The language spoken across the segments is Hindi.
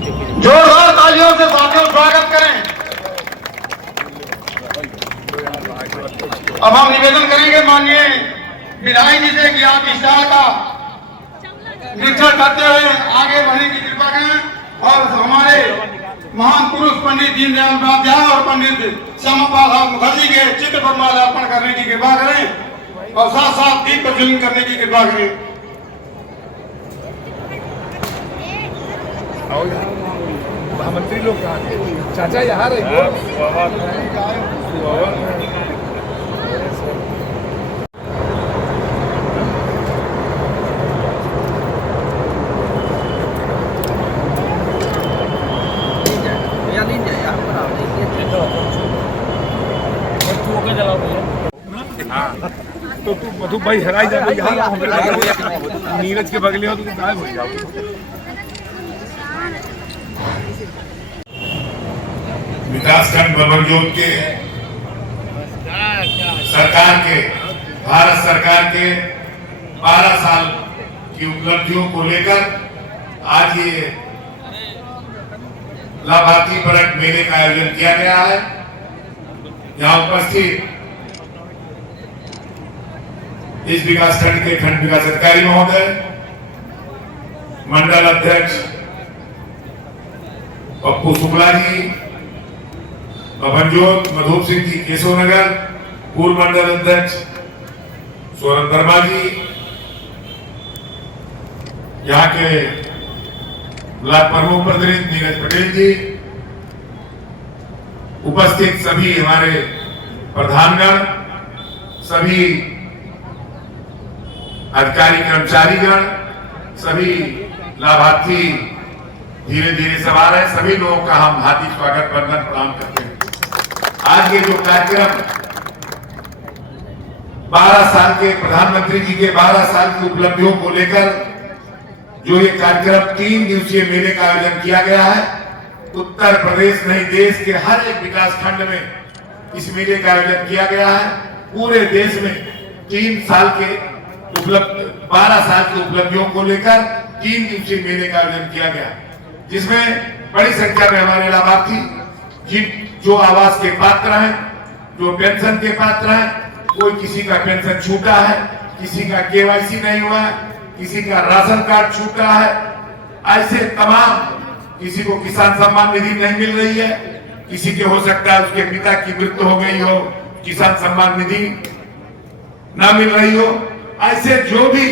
जोरदार तालियों से साथियों स्वागत करें। अब हम निवेदन करेंगे माननीय विधायक जी से कि आप स्टार का निरीक्षण करते हुए आगे बढ़ने की कृपा करें और हमारे महान पुरुष पंडित दीनदयाल उपाध्याय और पंडित श्यामा प्रसाद मुखर्जी के चित्र पर माल्यार्पण करने की कृपा करें और साथ साथ दीप प्रज्वलन करने की कृपा करें। महामंत्री लोग कहाँ चाचा यहाँ रहे तो तू मधु भाई हराई जाए नीरज के बगले हो तो गायब हो जाओगे। विकासखंड बबरजोत के सरकार के भारत सरकार के 12 साल की उपलब्धियों को लेकर आज ये लाभार्थी परक मेले का आयोजन किया गया है। यहाँ उपस्थित इस विकासखंड के खंड विकास अधिकारी महोदय, मंडल अध्यक्ष पप्पू शुक्ला जी, बबरजोत मधुप सिंह जी केशवनगर, पूर्व मंडल अध्यक्ष सोनम वर्मा जी, यहाँ के ब्लॉक प्रमुख प्रतिनिधि नीरज पटेल जी, उपस्थित सभी हमारे प्रधानगण, सभी अधिकारी कर्मचारीगण, सभी लाभार्थी धीरे धीरे सवार है, सभी लोगों का हम हार्दिक स्वागत वंदन प्रणाम करते हैं। आज ये जो कार्यक्रम 12 साल के प्रधानमंत्री जी के 12 साल की उपलब्धियों को लेकर जो ये कार्यक्रम 3 दिवसीय मेले का आयोजन किया गया है, उत्तर प्रदेश नहीं देश के हर एक विकास खंड में इस मेले का आयोजन किया गया है। पूरे देश में 3 साल के 12 साल की उपलब्धियों को लेकर 3 दिवसीय मेले का आयोजन किया गया, जिसमें बड़ी संख्या में हमारे लाभार्थी जो आवास के पात्र हैं, जो पेंशन के पात्र हैं, कोई किसी का पेंशन छूटा है, किसी का केवाईसी नहीं हुआ है, किसी का राशन कार्ड छूटा है, ऐसे तमाम, किसी को किसान सम्मान निधि नहीं मिल रही है, किसी के हो सकता है उसके पिता की मृत्यु हो गई हो, किसान सम्मान निधि ना मिल रही हो, ऐसे जो भी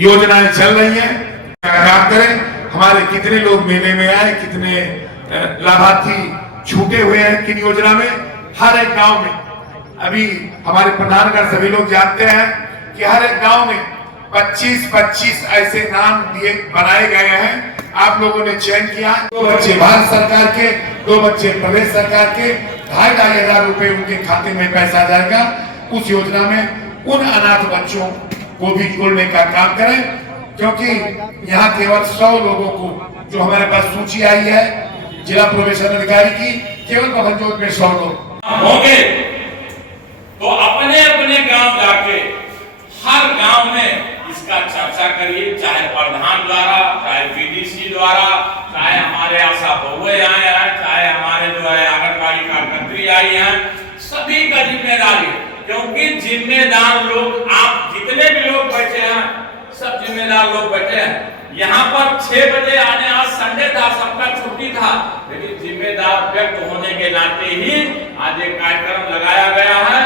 योजनाएं चल रही हैं काम करें। हमारे कितने लोग मेले में आए, कितने लाभार्थी छूटे हुए हैं किन योजना में, हर एक गांव में अभी हमारे प्रधानगण सभी लोग जानते हैं कि हर एक गांव में 25-25 ऐसे नाम दिए बनाए गए हैं। आप लोगों ने चयन किया, 2 बच्चे भारत सरकार के, 2 बच्चे प्रदेश सरकार के, 2,500 रुपए उनके खाते में पैसा जाएगा। उस योजना में उन अनाथ बच्चों को भी जोड़ने का काम करें, क्योंकि यहाँ केवल 100 लोगों को, जो हमारे पास सूची आई है जिला प्रोबेशन अधिकारी की, केवल बबरजोत में 100 लोग होंगे। तो अपने अपने गांव जाके हर गांव में इसका चर्चा करिए, चाहे प्रधान द्वारा, चाहे बीडीसी द्वारा, चाहे हमारे आशा बहुए आए हैं, चाहे हमारे जो है आंगनबाड़ी कार्यकर्त्री आई हैं, सभी का जिम्मेदारी, क्योंकि जिम्मेदार लोग आप जितने भी लोग बैठे हैं, सब जिम्मेदार लोग बैठे हैं। यहाँ पर 6 बजे आने, आज संडे था, सबका छुट्टी था, लेकिन जिम्मेदार व्यक्त होने के नाते ही आज एक कार्यक्रम लगाया गया है।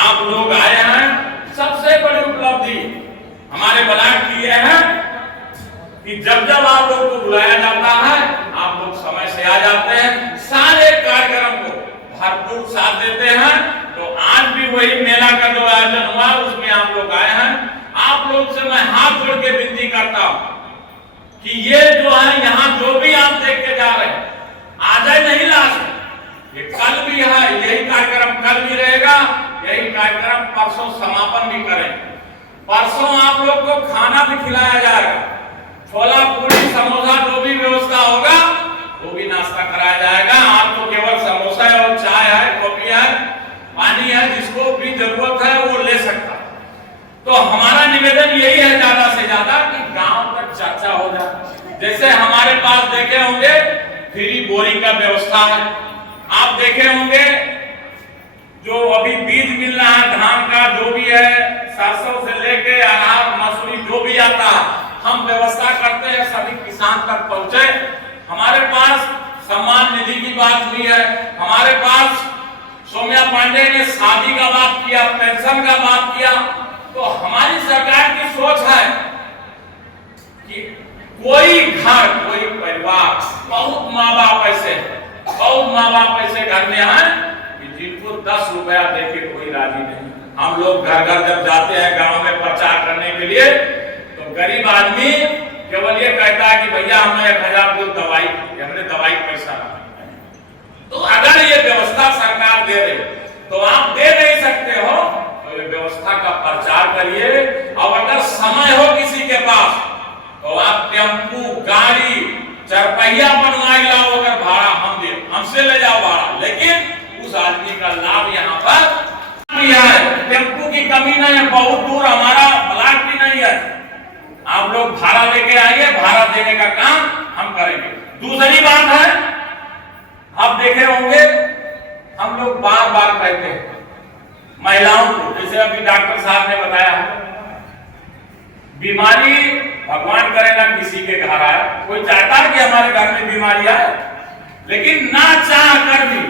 आप लोग आए हैं, सबसे बड़ी उपलब्धि हमारे ब्लॉक की यह है कि जब जब आप लोग को बुलाया जाता है, आप लोग समय से आ जाते हैं, सारे कार्यक्रम को भरपूर साथ देते हैं। तो आज भी वही मेला का जो आयोजन हुआ उसमें आप लोग आए हैं। आप लोग से मैं हाथ जोड़ के विनती करता हूं कि ये जो है यहाँ जो भी आप देख के जा रहे हैं, आज ही नहीं लास्ट, ये कल भी है, यही कार्यक्रम कल भी रहेगा, यही कार्यक्रम परसों समापन भी करेंगे। परसों आप लोग को खाना भी खिलाया जाएगा, छोला पूरी समोसा जो भी व्यवस्था होगा वो भी नाश्ता कराया जाएगा। आपको केवल समोसा और चाय है, कॉफी है, पानी है, जिसको भी जरूरत है वो ले सकता। तो हमारा निवेदन यही है ज्यादा से ज्यादा कि गांव तक चर्चा हो जैसे हमारे पास देखे होंगे फ्री बोरिंग का व्यवस्था है, आप देखे होंगे जो अभी बीज मिल रहा है धान का, जो भी है सरसों से लेके अनार मसूरी जो भी आता है, हम व्यवस्था करते हैं सभी किसान तक पहुंचे। हमारे पास सम्मान निधि की बात हुई है, हमारे पास सौम्या पांडे ने शादी का बात किया, पेंशन का बात किया। तो हमारी सरकार की सोच है कि कोई घर, कोई परिवार, बहुत माँ बाप ऐसे घर में हैं कि जिनको 10 रुपया देके कोई राजी नहीं। हम लोग घर घर जब जाते हैं गांव में प्रचार करने के लिए, तो गरीब आदमी केवल ये कहता है कि भैया हमें 1000 दो दवाई, हमने दवाई पैसा। तो अगर ये व्यवस्था सरकार दे दे तो आप दे नहीं सकते हो, तो ये व्यवस्था का प्रचार करिए। और अगर समय हो किसी के पास तो आप टेम्पू, गाड़ी, चरपहिया बनवाई लाओ, अगर भाड़ा हम दे, हमसे ले जाओ भाड़ा, लेकिन उस आदमी का लाभ यहाँ पर है। टेम्पू की कमी नहीं है, बहुत दूर हमारा प्लाट भी नहीं है, आप लोग भाड़ा लेके आइए, भाड़ा देने का काम हम करेंगे। दूसरी बात है, आप देखे होंगे हम लोग बार बार कहते हैं महिलाओं को, जैसे अभी डॉक्टर साहब ने बताया है, बीमारी भगवान करे ना किसी के घर आए, कोई चाहता है कि हमारे घर में बीमारी आए, लेकिन ना चाह कर भी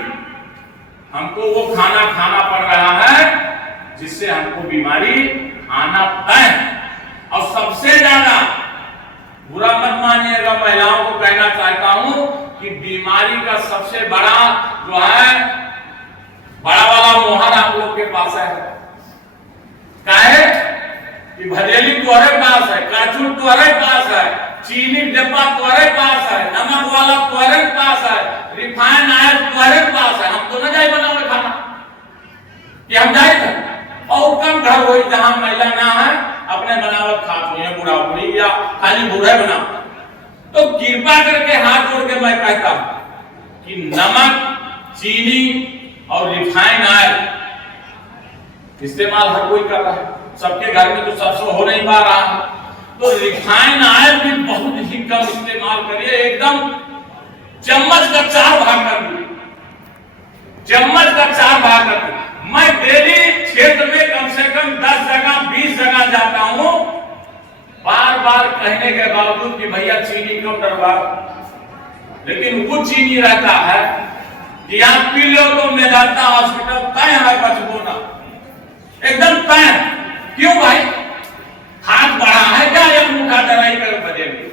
हमको वो खाना खाना पड़ रहा है जिससे हमको बीमारी आना तय। और सबसे ज्यादा बुरा मत मानिएगा, महिलाओं को कहना चाहता हूं कि बीमारी का सबसे बड़ा जो है, बड़ा वाला मोहर आप लोग के पास है। काहे कि भजेली तुम्हारे पास है, काचू तुम्हारे पास है, चीनी डब्बा तुम्हारे पास है, नमक वाला तुम्हारे पास है, रिफाइन ऑयल तुम्हारे पास है। हम तो न जाए बनावे खाना कि हम जाए और कम घर हो जहां महिला ना है, अपने बनावट खाते हैं, बुढ़ा बुढ़ी या खाली बूढ़े बना। तो कृपा करके हाथ जोड़ के मैं कहता हूं कि नमक, चीनी और रिफाइन ऑयल इस्तेमाल हर कोई कर रहा है, सबके घर में तो सरसों हो नहीं पा रहा है, तो रिफाइन ऑयल भी बहुत ही कम इस्तेमाल करिए। एकदम चम्मच का 4 भाग कर दीजिए, चम्मच का 4 भाग कर दीजिए। मैं डेली क्षेत्र में कम से कम 10 जगह 20 जगह जाता हूं, बार बार कहने के बावजूद कि भैया चीनी कम डरवा, लेकिन वो चीनी रहता है कि आप पी लो तो मेदांता हॉस्पिटल तय है, बचबो ना, एकदम तय। क्यों भाई, हाथ बढ़ा है क्या, एक मुठा दवाई कर बजेगी।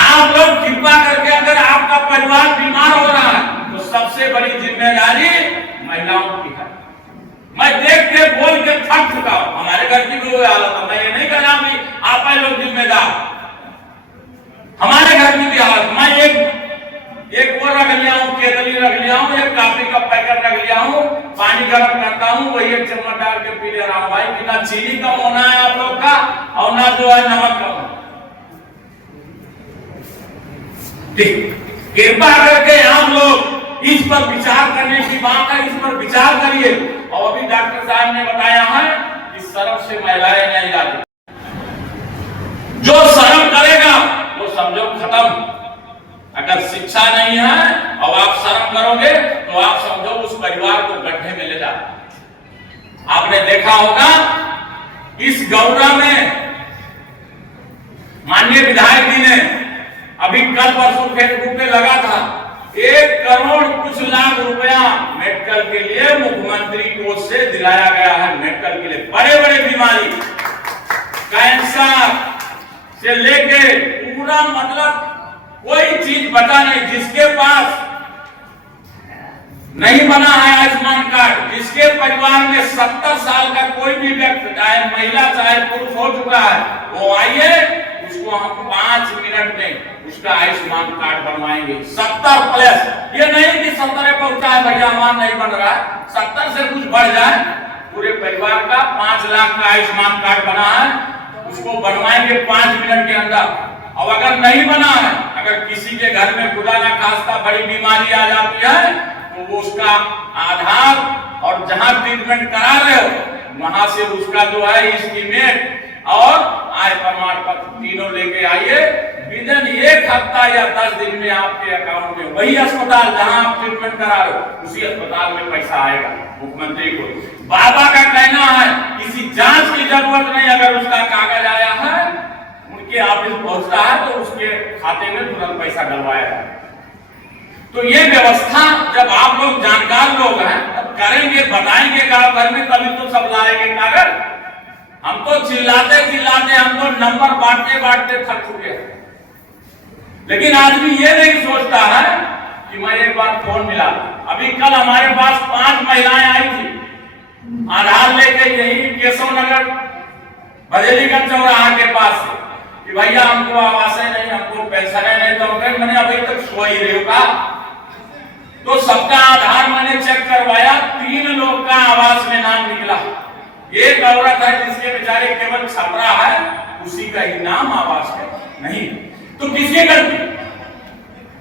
आप लोग कृपा करके, अगर आपका परिवार बीमार हो रहा है तो सबसे बड़ी जिम्मेदारी महिलाओं की है। मैं देख के बोल के थक चुका हूं, हमारे घर की भी हालत है, मैं ये नहीं कह रहा कि आप लोग जिम्मेदार, हमारे घर की भी हालत। मैं एक वो रख लिया हूं, केतली रख लिया हूं, एक कॉफी का पैकेट रख लिया हूं, पानी गर्म करता हूं, वही 1 चम्मच डाल के पी ले रहा हूं। भाई कि ना चीनी कम होना है आप लोग का, और ना जो है नमक कम। कृपा करके आप लोग इस पर विचार करने की बात है, इस पर विचार करिए। और अभी डॉक्टर साहब ने बताया है कि शर्म से महिलाएं नहीं जाती, जो शर्म करेगा वो समझो खत्म। अगर शिक्षा नहीं है और आप शर्म करोगे तो आप समझो उस परिवार को गड्ढे में ले जा। आपने देखा होगा इस गौरा में माननीय विधायक जी ने अभी कल परसों फेसबुक पे लगा था 1 करोड़ कुछ लाख रुपया मेडिकल के लिए मुख्यमंत्री कोष से दिलाया गया है। मेडिकल के लिए बड़े बड़े बीमारी, कैंसर से लेके पूरा, मतलब कोई चीज बता नहीं। जिसके पास नहीं बना है आयुष्मान कार्ड, जिसके परिवार में 70 साल का कोई भी व्यक्ति, चाहे महिला चाहे पुरुष हो चुका है, वो आइए, उसको हम 5 मिनट में उसका आयुष्मान कार्ड बनवाएंगे 70 प्लस। ये नहीं कि 70 पहुंचा है भैया हमारा नहीं बन रहा है, 70 से कुछ बढ़ जाए, पूरे परिवार का 5 लाख का आयुष्मान कार्ड बना है, उसको बनवाएंगे 5 मिनट के अंदर। और अगर नहीं बना है, अगर किसी के घर में खुदा ना खास्ता बड़ी बीमारी आ जाती है, तो वो उसका आधार और जहां ट्रीटमेंट करा रहे हो वहां से उसका जो है एस्टीमेट और आय प्रमाण पत्र तीनों लेके आइए, विदिन 1 हफ्ता या 10 दिन में आपके अकाउंट में वही अस्पताल जहां आप ट्रीटमेंट करा रहे हो उसी अस्पताल में पैसा आएगा मुख्यमंत्री को। बाबा का कहना है किसी जांच की जरूरत नहीं, अगर उसका कागज आया है उनके ऑफिस पहुंचता है तो उसके खाते में तुरंत पैसा डलवाया है। तो ये व्यवस्था जब आप लोग जानकार लोग हैं तब करेंगे, बताएंगे गांव भर में, तभी तो सब लाएंगे कागज। हम तो चिल्लाते हम तो नंबर बांटते थक चुके हैं। लेकिन आदमी ये नहीं सोचता है कि मैं एक बार फोन मिला, अभी कल हमारे पास 5 महिलाएं आई थी आधार लेके, यही केशव नगर बजेलीगंज चौराहा के पास से, कि भैया हमको आवासें नहीं, हमको पेंशन नहीं। तो मैंने अभी तक सो ही रहे का, तो सबका आधार मैंने चेक करवाया, 3 लोग का आवास में नाम निकला। एक औरत है जिसके बेचारे केवल छपरा है, उसी का ही नाम आवास है नहीं। तो किसकी गलती?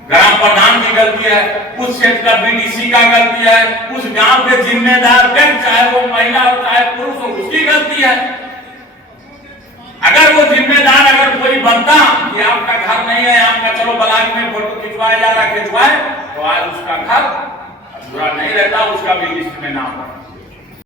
ग्राम प्रधान की गलती है, उस क्षेत्र का बीडीसी का गलती है, उस गांव के जिम्मेदार व्यक्ति, चाहे वो महिला हो चाहे पुरुष हो, उसकी गलती है। अगर वो जिम्मेदार अगर कोई बनता कि आपका घर नहीं है, आपका चलो ब्लॉक में फोटो खिंचवाया जा रहा, खिंचवाए, तो आज उसका घर अधूरा नहीं रहता, उसका भी लिस्ट में नाम है।